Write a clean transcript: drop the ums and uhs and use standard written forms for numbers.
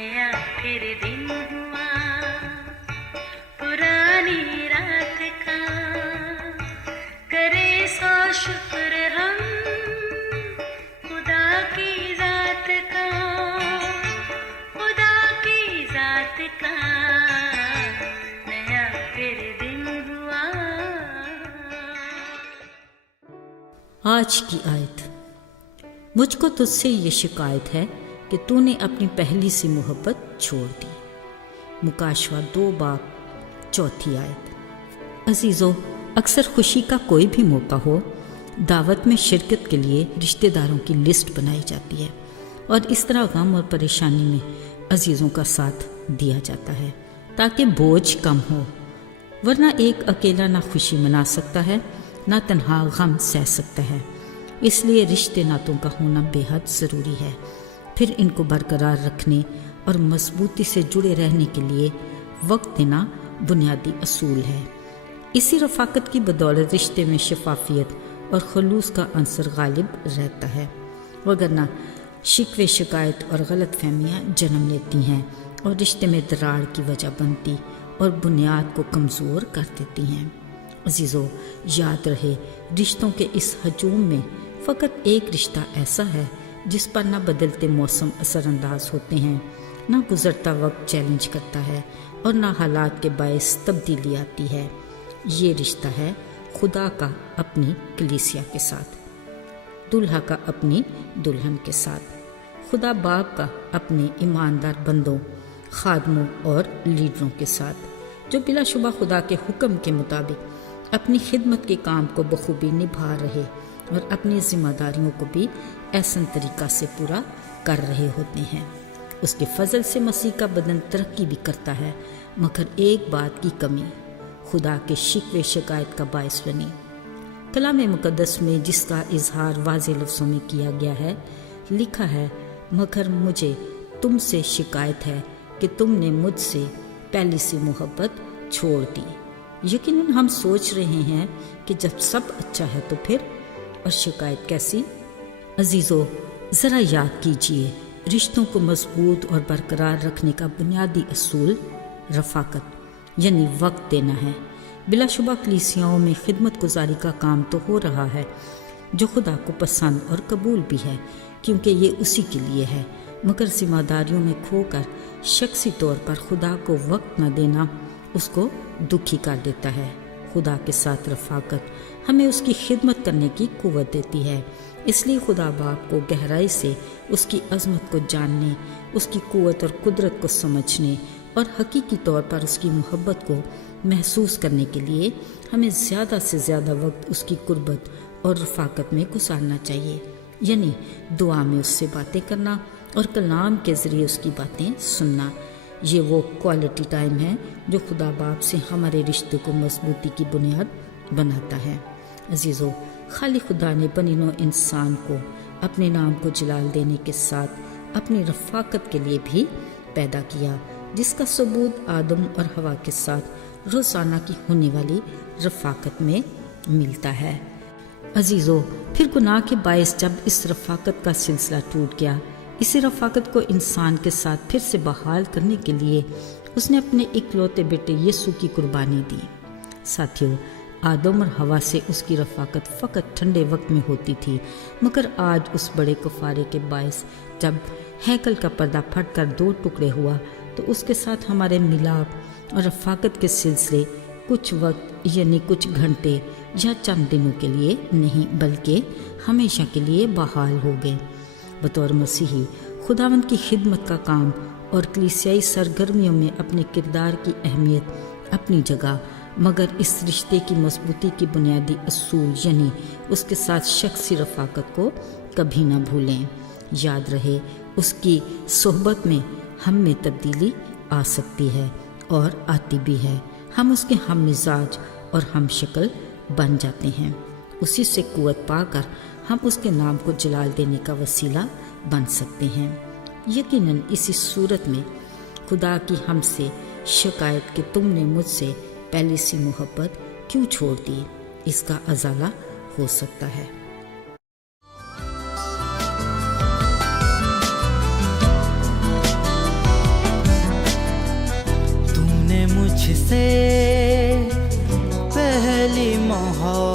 नया फिर दिन हुआ पुरानी रात का, करे सौ शुक्र हम खुदा की जात का, खुदा की जात का नया फिर दिन हुआ। आज की आयत। मुझको तुझसे ये शिकायत है कि तूने अपनी पहली सी मोहब्बत छोड़ दी। मुकाशवा 2 बाब 4 आयत। अजीज़ों, अक्सर खुशी का कोई भी मौका हो, दावत में शिरकत के लिए रिश्तेदारों की लिस्ट बनाई जाती है और इस तरह गम और परेशानी में अजीज़ों का साथ दिया जाता है ताकि बोझ कम हो, वरना एक अकेला ना खुशी मना सकता है ना तन्हा गम सह सकता है। इसलिए रिश्ते नातों का होना बेहद ज़रूरी है। फिर इनको बरकरार रखने और मजबूती से जुड़े रहने के लिए वक्त देना बुनियादी असूल है। इसी रफ़ाकत की बदौलत रिश्ते में शफाफियत और खलूस का अंसर गालिब रहता है, वगरना शिकवे शिकायत और गलत फहमियाँ जन्म लेती हैं और रिश्ते में दरार की वजह बनती और बुनियाद को कमज़ोर कर देती हैं। अजीज़ों, याद रहे, रिश्तों के इस हजूम में फ़कत एक रिश्ता ऐसा है जिस पर ना बदलते मौसम असरअंदाज होते हैं, ना गुज़रता वक्त चैलेंज करता है और ना हालात के बायस तब्दीली आती है। ये रिश्ता है खुदा का अपनी कलीसिया के साथ, दुल्हा का अपनी दुल्हन के साथ, खुदा बाप का अपने ईमानदार बंदों, खादमों और लीडरों के साथ, जो बिलाशुबा खुदा के हुक्म के मुताबिक अपनी खिदमत के काम को बखूबी निभा रहे और अपनी जिम्मेदारियों को भी ऐसा तरीक़ा से पूरा कर रहे होते हैं। उसके फजल से मसीह का बदन तरक्की भी करता है, मगर एक बात की कमी खुदा के शिकवे शिकायत का बायस बनी। कलाम मुक़द्दस में जिसका इजहार वाज़े लफ्ज़ों में किया गया है, लिखा है, मगर मुझे तुमसे शिकायत है कि तुमने मुझसे पहली सी मोहब्बत छोड़ दी। यकीनन हम सोच रहे हैं कि जब सब अच्छा है तो फिर और शिकायत कैसी। अजीज़ों, ज़रा याद कीजिए, रिश्तों को मजबूत और बरकरार रखने का बुनियादी असूल रफ़ाकत यानी वक्त देना है। बिलाशुबा कलीसियाओं में खिदमत गुजारी का काम तो हो रहा है जो खुदा को पसंद और कबूल भी है, क्योंकि ये उसी के लिए है, मगर जिम्मेदारियों में खोकर शख्सी तौर पर खुदा को वक्त न देना उसको दुखी कर देता है। खुदा के साथ रफ़ाकत हमें उसकी खिदमत करने की कुव्वत देती है। इसलिए खुदा बाप को गहराई से उसकी अज़मत को जानने, उसकी कुव्वत और कुदरत को समझने और हकीकी तौर पर उसकी मोहब्बत को महसूस करने के लिए हमें ज़्यादा से ज़्यादा वक्त उसकी कुर्बत और रफ़ाकत में गुजारना चाहिए, यानी दुआ में उससे बातें करना और कलाम के ज़रिए उसकी बातें सुनना। ये वो क्वालिटी टाइम है जो खुदा बाप से हमारे रिश्ते को मजबूती की बुनियाद बनाता है। अजीज़ों, खाली खुदा ने बनी नौ इंसान को अपने नाम को जलाल देने के साथ अपनी रफ़ाकत के लिए भी पैदा किया, जिसका सबूत आदम और हवा के साथ रोज़ाना की होने वाली रफ़ाकत में मिलता है। अजीज़ों, फिर गुनाह के बायस जब इस रफ़ाकत का सिलसिला टूट गया, इसी रफ़ाकत को इंसान के साथ फिर से बहाल करने के लिए उसने अपने इकलौते बेटे यीशु की कुर्बानी दी। साथियों, आदम और हवा से उसकी रफ़ाकत फ़कत ठंडे वक्त में होती थी, मगर आज उस बड़े कफ़ारे के बायस जब हैकल का पर्दा फटकर 2 टुकड़े हुआ, तो उसके साथ हमारे मिलाप और रफ़ाकत के सिलसिले कुछ वक्त यानी कुछ घंटे या चंद दिनों के लिए नहीं, बल्कि हमेशा के लिए बहाल हो गए। बतौर मसीही खुदावंद की खिदमत का काम और कलीसियाई सरगर्मियों में अपने किरदार की अहमियत अपनी जगह, मगर इस रिश्ते की मजबूती की बुनियादी असूल यानी उसके साथ शख्सी रफ़ाकत को कभी ना भूलें। याद रहे, उसकी सोहबत में हम में तब्दीली आ सकती है और आती भी है। हम उसके हम मिजाज और हम शक्ल बन जाते हैं। उसी से कुव्वत पाकर हम उसके नाम को जलाल देने का वसीला बन सकते हैं। यकीनन इसी सूरत में खुदा की हमसे शिकायत कि तुमने मुझसे पहली सी मोहब्बत क्यों छोड़ दी, इसका अजाला हो सकता है। سے پہلی محبت